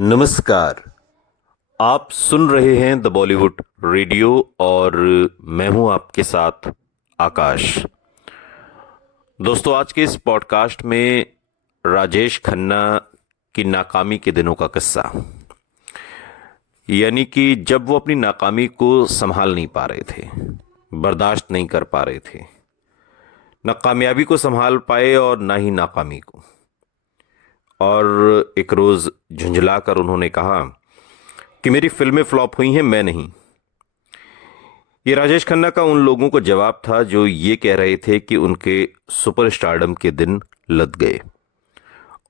नमस्कार। आप सुन रहे हैं द बॉलीवुड रेडियो और मैं हूं आपके साथ आकाश। दोस्तों, आज के इस पॉडकास्ट में राजेश खन्ना की नाकामी के दिनों का किस्सा, यानी कि जब वो अपनी नाकामी को संभाल नहीं पा रहे थे, बर्दाश्त नहीं कर पा रहे थे, न कामयाबी को संभाल पाए और ना ही नाकामी को। और एक रोज झुंझलाकर उन्होंने कहा कि मेरी फिल्में फ्लॉप हुई हैं, मैं नहीं। ये राजेश खन्ना का उन लोगों को जवाब था जो ये कह रहे थे कि उनके सुपरस्टारडम के दिन लद गए।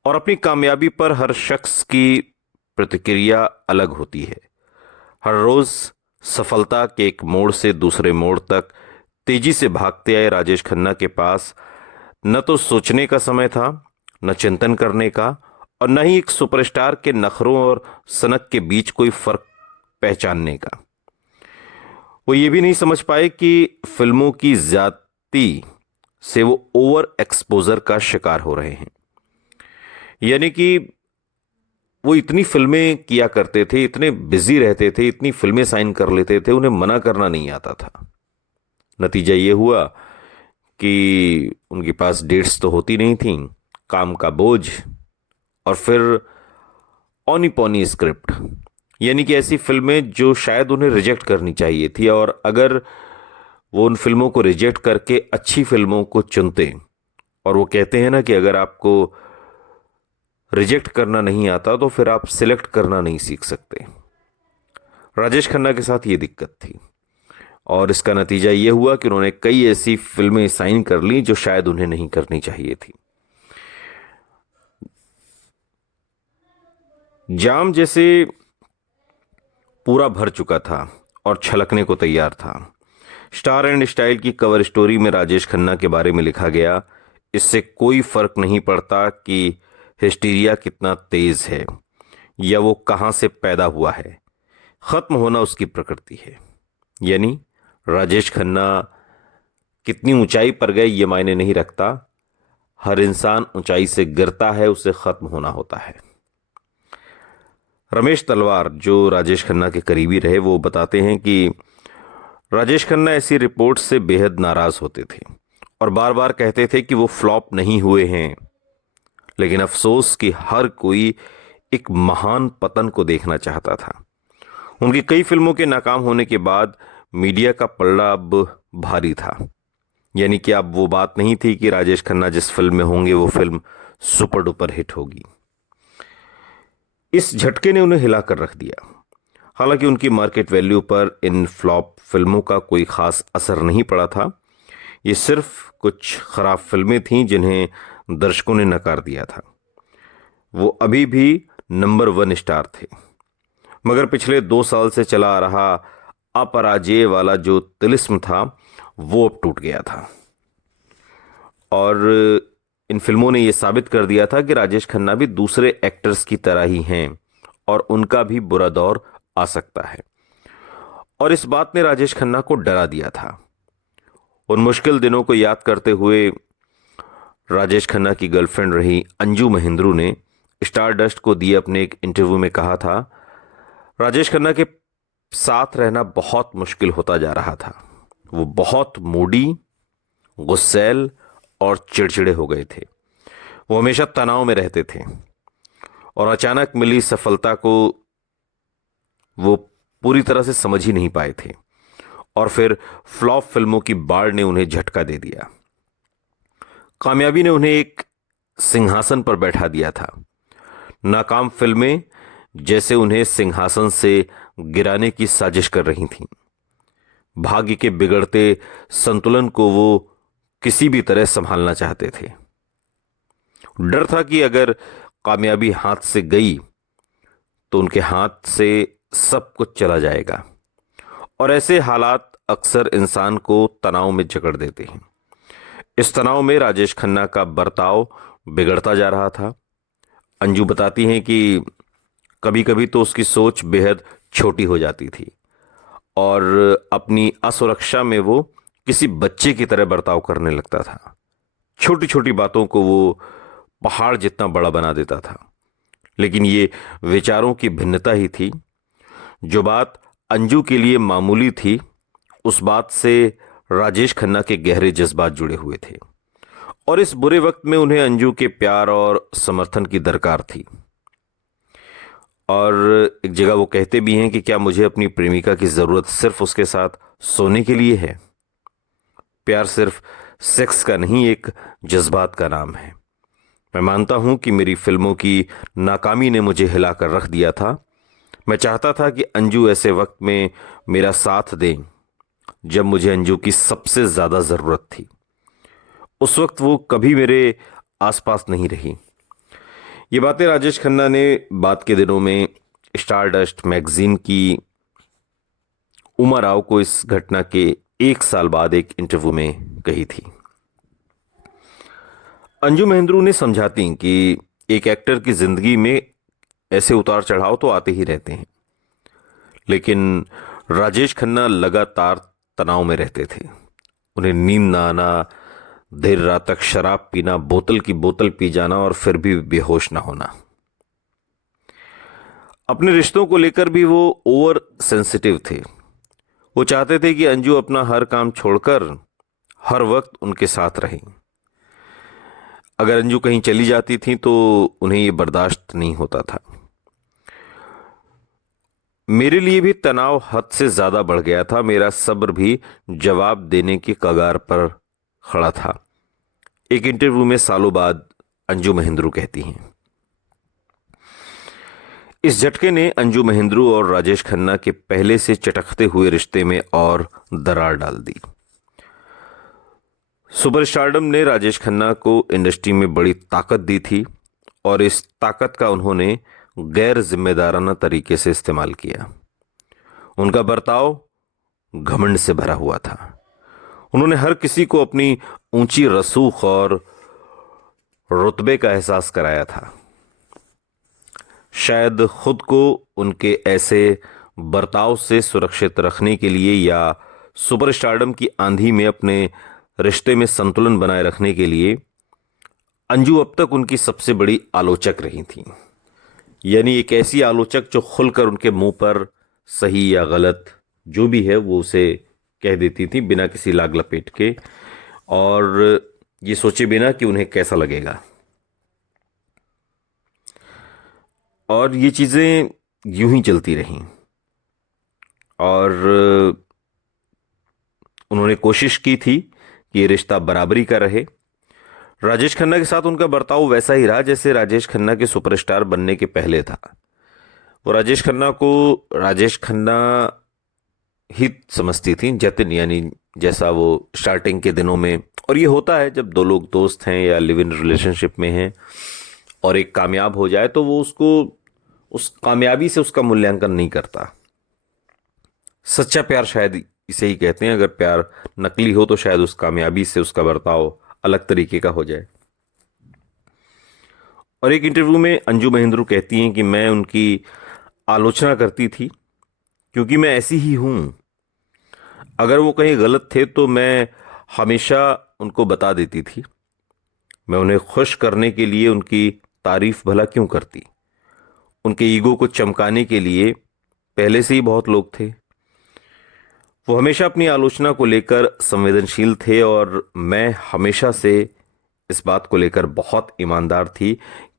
और अपनी कामयाबी पर हर शख्स की प्रतिक्रिया अलग होती है। हर रोज सफलता के एक मोड़ से दूसरे मोड़ तक तेजी से भागते आए राजेश खन्ना के पास न तो सोचने का समय था, न चिंतन करने का, और न ही एक सुपरस्टार के नखरों और सनक के बीच कोई फर्क पहचानने का। वो ये भी नहीं समझ पाए कि फिल्मों की ज्यादती से वो ओवर एक्सपोजर का शिकार हो रहे हैं। यानी कि वो इतनी फिल्में किया करते थे, इतने बिजी रहते थे, इतनी फिल्में साइन कर लेते थे, उन्हें मना करना नहीं आता था। नतीजा ये हुआ कि उनके पास डेट्स तो होती नहीं थी, काम का बोझ, और फिर औनी पौनी स्क्रिप्ट, यानी कि ऐसी फिल्में जो शायद उन्हें रिजेक्ट करनी चाहिए थी। और अगर वो उन फिल्मों को रिजेक्ट करके अच्छी फिल्मों को चुनते, और वो कहते हैं ना कि अगर आपको रिजेक्ट करना नहीं आता तो फिर आप सिलेक्ट करना नहीं सीख सकते। राजेश खन्ना के साथ ये दिक्कत थी, और इसका नतीजा ये हुआ कि उन्होंने कई ऐसी फिल्में साइन कर ली जो शायद उन्हें नहीं करनी चाहिए थी। जाम जैसे पूरा भर चुका था और छलकने को तैयार था। स्टार एंड स्टाइल की कवर स्टोरी में राजेश खन्ना के बारे में लिखा गया, इससे कोई फर्क नहीं पड़ता कि हिस्टीरिया कितना तेज है या वो कहां से पैदा हुआ है, खत्म होना उसकी प्रकृति है। यानी राजेश खन्ना कितनी ऊंचाई पर गए ये मायने नहीं रखता, हर इंसान ऊंचाई से गिरता है, उसे खत्म होना होता है। रमेश तलवार, जो राजेश खन्ना के करीबी रहे, वो बताते हैं कि राजेश खन्ना ऐसी रिपोर्ट से बेहद नाराज होते थे और बार बार कहते थे कि वो फ्लॉप नहीं हुए हैं। लेकिन अफसोस कि हर कोई एक महान पतन को देखना चाहता था। उनकी कई फिल्मों के नाकाम होने के बाद मीडिया का पलड़ा अब भारी था। यानी कि अब वो बात नहीं थी कि राजेश खन्ना जिस फिल्म में होंगे वो फिल्म सुपर डुपर हिट होगी। इस झटके ने उन्हें हिलाकर रख दिया। हालांकि उनकी मार्केट वैल्यू पर इन फ्लॉप फिल्मों का कोई खास असर नहीं पड़ा था। ये सिर्फ कुछ खराब फिल्में थीं जिन्हें दर्शकों ने नकार दिया था। वो अभी भी नंबर 1 स्टार थे, मगर पिछले 2 साल से चला आ रहा अपराजेय वाला जो तिलिस्म था वो अब टूट गया था। और इन फिल्मों ने यह साबित कर दिया था कि राजेश खन्ना भी दूसरे एक्टर्स की तरह ही हैं और उनका भी बुरा दौर आ सकता है। और इस बात ने राजेश खन्ना को डरा दिया था। उन मुश्किल दिनों को याद करते हुए राजेश खन्ना की गर्लफ्रेंड रही अंजू महेंद्रू ने स्टारडस्ट को दिए अपने एक इंटरव्यू में कहा था, राजेश खन्ना के साथ रहना बहुत मुश्किल होता जा रहा था। वो बहुत मूडी, गुस्सैल और चिड़चिड़े हो गए थे। वो हमेशा तनाव में रहते थे और अचानक मिली सफलता को वो पूरी तरह से समझ ही नहीं पाए थे। और फिर फ्लॉप फिल्मों की बाढ़ ने उन्हें झटका दे दिया। कामयाबी ने उन्हें एक सिंहासन पर बैठा दिया था। नाकाम फिल्में जैसे उन्हें सिंहासन से गिराने की साजिश कर रही थीं। भाग्य के बिगड़ते संतुलन को वो किसी भी तरह संभालना चाहते थे। डर था कि अगर कामयाबी हाथ से गई तो उनके हाथ से सब कुछ चला जाएगा। और ऐसे हालात अक्सर इंसान को तनाव में जकड़ देते हैं। इस तनाव में राजेश खन्ना का बर्ताव बिगड़ता जा रहा था। अंजू बताती हैं कि कभी कभी तो उसकी सोच बेहद छोटी हो जाती थी और अपनी असुरक्षा में वो किसी बच्चे की तरह बर्ताव करने लगता था। छोटी छोटी बातों को वो पहाड़ जितना बड़ा बना देता था। लेकिन ये विचारों की भिन्नता ही थी। जो बात अंजू के लिए मामूली थी, उस बात से राजेश खन्ना के गहरे जज्बात जुड़े हुए थे और इस बुरे वक्त में उन्हें अंजू के प्यार और समर्थन की दरकार थी। और एक जगह वो कहते भी हैं कि क्या मुझे अपनी प्रेमिका की ज़रूरत सिर्फ उसके साथ सोने के लिए है? प्यार सिर्फ सेक्स का नहीं, एक जज्बात का नाम है। मैं मानता हूं कि मेरी फिल्मों की नाकामी ने मुझे हिलाकर रख दिया था। मैं चाहता था कि अंजू ऐसे वक्त में मेरा साथ दें जब मुझे अंजू की सबसे ज़्यादा ज़रूरत थी। उस वक्त वो कभी मेरे आसपास नहीं रही। ये बातें राजेश खन्ना ने बाद के दिनों में स्टारडस्ट मैगजीन की उमा राव को इस घटना के 1 साल बाद एक इंटरव्यू में कही थी। अंजू महेंद्रू ने समझाती कि एक एक्टर की जिंदगी में ऐसे उतार चढ़ाव तो आते ही रहते हैं, लेकिन राजेश खन्ना लगातार तनाव में रहते थे। उन्हें नींद ना आना, देर रात तक शराब पीना, बोतल की बोतल पी जाना और फिर भी बेहोश ना होना। अपने रिश्तों को लेकर भी वो ओवर सेंसिटिव थे। वो चाहते थे कि अंजू अपना हर काम छोड़कर हर वक्त उनके साथ रहें। अगर अंजू कहीं चली जाती थी तो उन्हें ये बर्दाश्त नहीं होता था। मेरे लिए भी तनाव हद से ज्यादा बढ़ गया था। मेरा सब्र भी जवाब देने की कगार पर खड़ा था। एक इंटरव्यू में सालों बाद अंजू महेंद्रू कहती हैं, इस झटके ने अंजू महेंद्रू और राजेश खन्ना के पहले से चटकते हुए रिश्ते में और दरार डाल दी। सुपरस्टारडम ने राजेश खन्ना को इंडस्ट्री में बड़ी ताकत दी थी और इस ताकत का उन्होंने गैर जिम्मेदाराना तरीके से इस्तेमाल किया। उनका बर्ताव घमंड से भरा हुआ था। उन्होंने हर किसी को अपनी ऊंची रसूख और रुतबे का एहसास कराया था। शायद खुद को उनके ऐसे बर्ताव से सुरक्षित रखने के लिए या सुपरस्टारडम की आंधी में अपने रिश्ते में संतुलन बनाए रखने के लिए अंजू अब तक उनकी सबसे बड़ी आलोचक रही थी। यानी एक ऐसी आलोचक जो खुलकर उनके मुंह पर सही या गलत जो भी है वो उसे कह देती थी, बिना किसी लाग लपेट के और ये सोचे बिना कि उन्हें कैसा लगेगा। और ये चीज़ें यूं ही चलती रहीं और उन्होंने कोशिश की थी कि ये रिश्ता बराबरी का रहे। राजेश खन्ना के साथ उनका बर्ताव वैसा ही रहा जैसे राजेश खन्ना के सुपरस्टार बनने के पहले था। वो राजेश खन्ना को राजेश खन्ना ही समझती थी, जतिन, यानी जैसा वो स्टार्टिंग के दिनों में। और ये होता है जब दो लोग दोस्त हैं या लिव इन रिलेशनशिप में हैं और एक कामयाब हो जाए तो वो उसको उस कामयाबी से उसका मूल्यांकन नहीं करता। सच्चा प्यार शायद इसे ही कहते हैं। अगर प्यार नकली हो तो शायद उस कामयाबी से उसका बर्ताव अलग तरीके का हो जाए। और एक इंटरव्यू में अंजू महेंद्रू कहती हैं कि मैं उनकी आलोचना करती थी क्योंकि मैं ऐसी ही हूं। अगर वो कहीं गलत थे तो मैं हमेशा उनको बता देती थी। मैं उन्हें खुश करने के लिए उनकी तारीफ भला क्यों करती। उनके ईगो को चमकाने के लिए पहले से ही बहुत लोग थे। वो हमेशा अपनी आलोचना को लेकर संवेदनशील थे और मैं हमेशा से इस बात को लेकर बहुत ईमानदार थी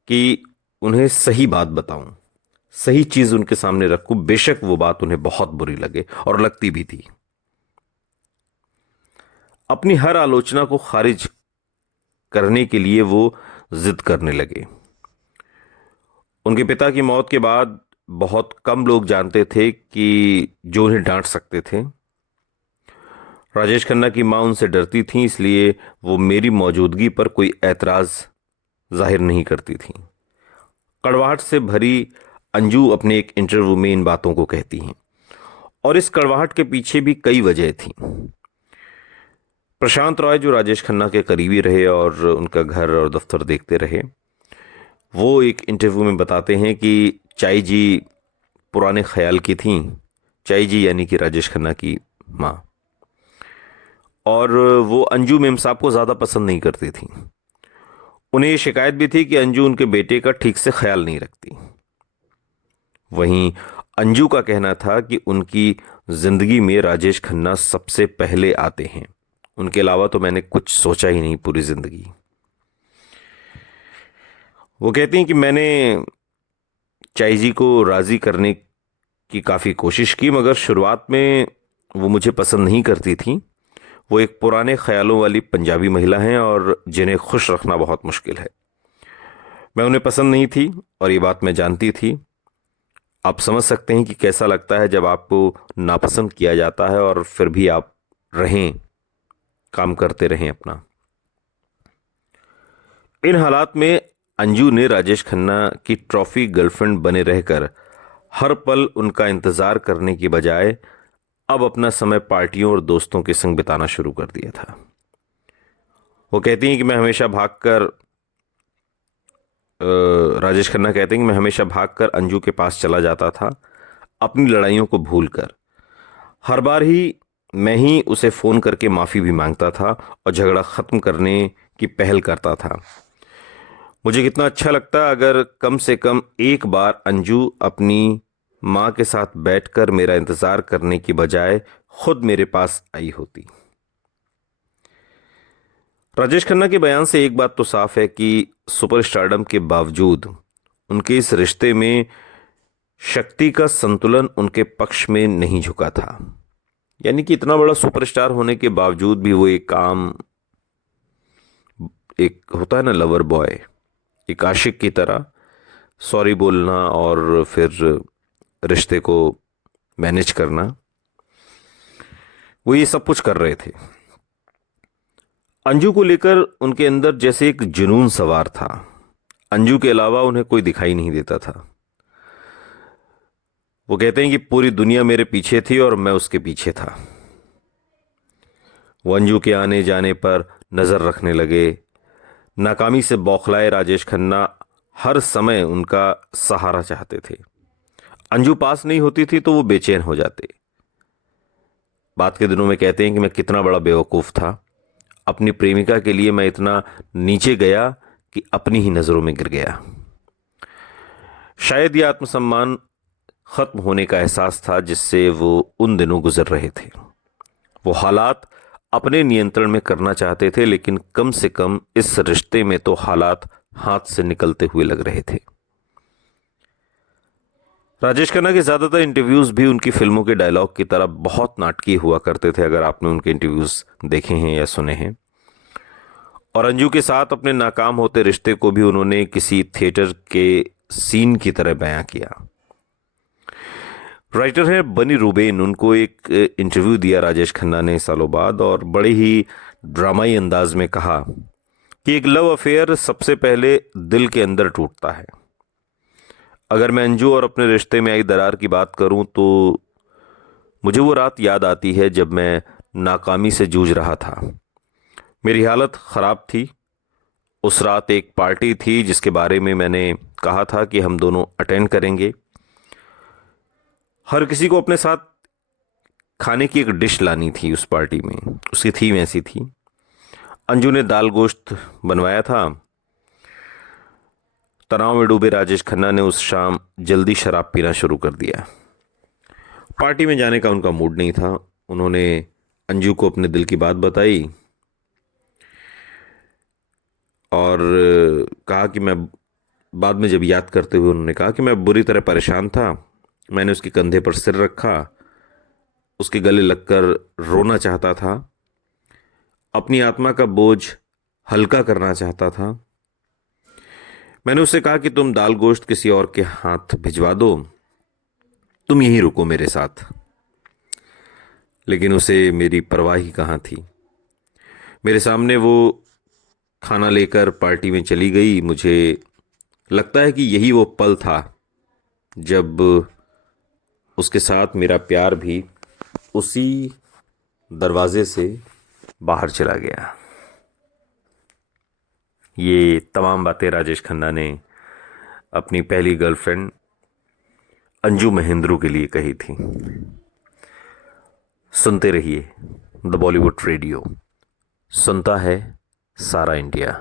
कि उन्हें सही बात बताऊं, सही चीज उनके सामने रखूं, बेशक वो बात उन्हें बहुत बुरी लगे, और लगती भी थी। अपनी हर आलोचना को खारिज करने के लिए वो जिद करने लगे। उनके पिता की मौत के बाद बहुत कम लोग जानते थे कि जो उन्हें डांट सकते थे। राजेश खन्ना की मां उनसे डरती थी, इसलिए वो मेरी मौजूदगी पर कोई ऐतराज जाहिर नहीं करती थी। कड़वाहट से भरी अंजू अपने एक इंटरव्यू में इन बातों को कहती हैं और इस कड़वाहट के पीछे भी कई वजह थी। प्रशांत रॉय जो राजेश खन्ना के करीबी रहे और उनका घर और दफ्तर देखते रहे, वो एक इंटरव्यू में बताते हैं कि चाई जी पुराने ख्याल की थीं। चाई जी यानी कि राजेश खन्ना की माँ, और वो अंजू मेम साहब को ज़्यादा पसंद नहीं करती थी। उन्हें ये शिकायत भी थी कि अंजू उनके बेटे का ठीक से ख्याल नहीं रखती। वहीं अंजू का कहना था कि उनकी जिंदगी में राजेश खन्ना सबसे पहले आते हैं, उनके अलावा तो मैंने कुछ सोचा ही नहीं पूरी जिंदगी। वो कहती हैं कि मैंने चाई जी को राजी करने की काफ़ी कोशिश की, मगर शुरुआत में वो मुझे पसंद नहीं करती थी। वो एक पुराने ख्यालों वाली पंजाबी महिला हैं और जिन्हें खुश रखना बहुत मुश्किल है। मैं उन्हें पसंद नहीं थी और ये बात मैं जानती थी। आप समझ सकते हैं कि कैसा लगता है जब आपको नापसंद किया जाता है और फिर भी आप रहें, काम करते रहें अपना। इन हालात में अंजू ने राजेश खन्ना की ट्रॉफी गर्लफ्रेंड बने रहकर हर पल उनका इंतजार करने की बजाय अब अपना समय पार्टियों और दोस्तों के संग बिताना शुरू कर दिया था। वो कहती हैं कि मैं हमेशा भागकर राजेश खन्ना कहते हैं कि मैं हमेशा भागकर अंजू के पास चला जाता था, अपनी लड़ाइयों को भूलकर। हर बार ही मैं ही उसे फ़ोन करके माफ़ी भी मांगता था और झगड़ा ख़त्म करने की पहल करता था। मुझे कितना अच्छा लगता अगर कम से कम एक बार अंजू अपनी माँ के साथ बैठकर मेरा इंतज़ार करने की बजाय खुद मेरे पास आई होती। राजेश खन्ना के बयान से एक बात तो साफ है कि सुपरस्टारडम के बावजूद उनके इस रिश्ते में शक्ति का संतुलन उनके पक्ष में नहीं झुका था। यानी कि इतना बड़ा सुपरस्टार होने के बावजूद भी वो एक होता है ना लवर बॉय, एक आशिक की तरह सॉरी बोलना और फिर रिश्ते को मैनेज करना, वो ये सब कुछ कर रहे थे। अंजू को लेकर उनके अंदर जैसे एक जुनून सवार था। अंजू के अलावा उन्हें कोई दिखाई नहीं देता था। वो कहते हैं कि पूरी दुनिया मेरे पीछे थी और मैं उसके पीछे था। वो अंजू के आने जाने पर नजर रखने लगे। नाकामी से बौखलाए राजेश खन्ना हर समय उनका सहारा चाहते थे। अंजू पास नहीं होती थी तो वो बेचैन हो जाते। बात के दिनों में कहते हैं कि मैं कितना बड़ा बेवकूफ था, अपनी प्रेमिका के लिए मैं इतना नीचे गया कि अपनी ही नजरों में गिर गया। शायद यह आत्मसम्मान खत्म होने का एहसास था जिससे वो उन दिनों गुजर रहे थे। वो हालात अपने नियंत्रण में करना चाहते थे, लेकिन कम से कम इस रिश्ते में तो हालात हाथ से निकलते हुए लग रहे थे। राजेश खन्ना के ज्यादातर इंटरव्यूज भी उनकी फिल्मों के डायलॉग की तरह बहुत नाटकीय हुआ करते थे, अगर आपने उनके इंटरव्यूज देखे हैं या सुने हैं। और अंजू के साथ अपने नाकाम होते रिश्ते को भी उन्होंने किसी थिएटर के सीन की तरह बयां किया। राइटर हैं बनी रूबेन, उनको एक इंटरव्यू दिया राजेश खन्ना ने सालों बाद और बड़े ही ड्रामाई अंदाज में कहा कि एक लव अफेयर सबसे पहले दिल के अंदर टूटता है। अगर मैं अंजू और अपने रिश्ते में आई दरार की बात करूं तो मुझे वो रात याद आती है जब मैं नाकामी से जूझ रहा था। मेरी हालत ख़राब थी। उस रात एक पार्टी थी जिसके बारे में मैंने कहा था कि हम दोनों अटेंड करेंगे। हर किसी को अपने साथ खाने की एक डिश लानी थी उस पार्टी में, उसकी थीम ऐसी थी। अंजू ने दाल गोश्त बनवाया था। तनाव में डूबे राजेश खन्ना ने उस शाम जल्दी शराब पीना शुरू कर दिया। पार्टी में जाने का उनका मूड नहीं था। उन्होंने अंजू को अपने दिल की बात बताई और कहा कि मैं बाद में जब याद करते हुए उन्होंने कहा कि मैं बुरी तरह परेशान था। मैंने उसके कंधे पर सिर रखा, उसके गले लगकर रोना चाहता था, अपनी आत्मा का बोझ हल्का करना चाहता था। मैंने उससे कहा कि तुम दाल गोश्त किसी और के हाथ भिजवा दो, तुम यहीं रुको मेरे साथ। लेकिन उसे मेरी परवाह ही कहाँ थी। मेरे सामने वो खाना लेकर पार्टी में चली गई। मुझे लगता है कि यही वो पल था जब उसके साथ मेरा प्यार भी उसी दरवाजे से बाहर चला गया। ये तमाम बातें राजेश खन्ना ने अपनी पहली गर्लफ्रेंड अंजू महेंद्रू के लिए कही थी। सुनते रहिए द बॉलीवुड रेडियो, सुनता है सारा इंडिया।